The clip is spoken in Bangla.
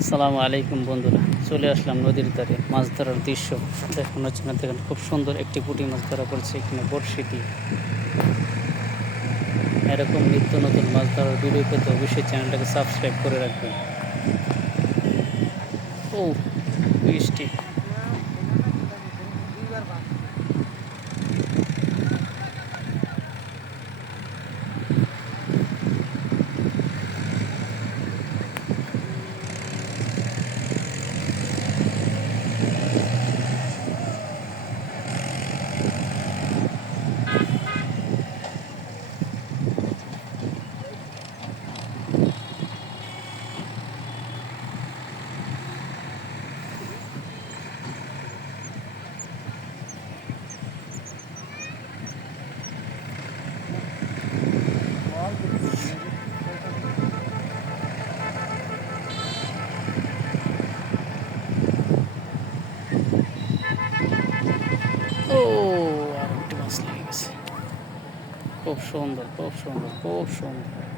আসসালামু আলাইকুম বন্ধুরা, চলে আসলাম নদীর ধারে মাছ ধরার দৃশ্য দেখানোর জন্য। দেখেন খুব সুন্দর একটি পুঁটি মাছ ধরা পড়ছে এখানে বড়শি দিয়ে। এরকম নিত্য নতুন মাছ ধরার ভিডিও পেতে অবশ্যই চ্যানেলটাকে সাবস্ক্রাইব করে রাখবেন। ও বৃষ্টি। ও আর একটি মাছ লেগে গেছে। খুব সুন্দর, খুব সুন্দর, খুব সুন্দর।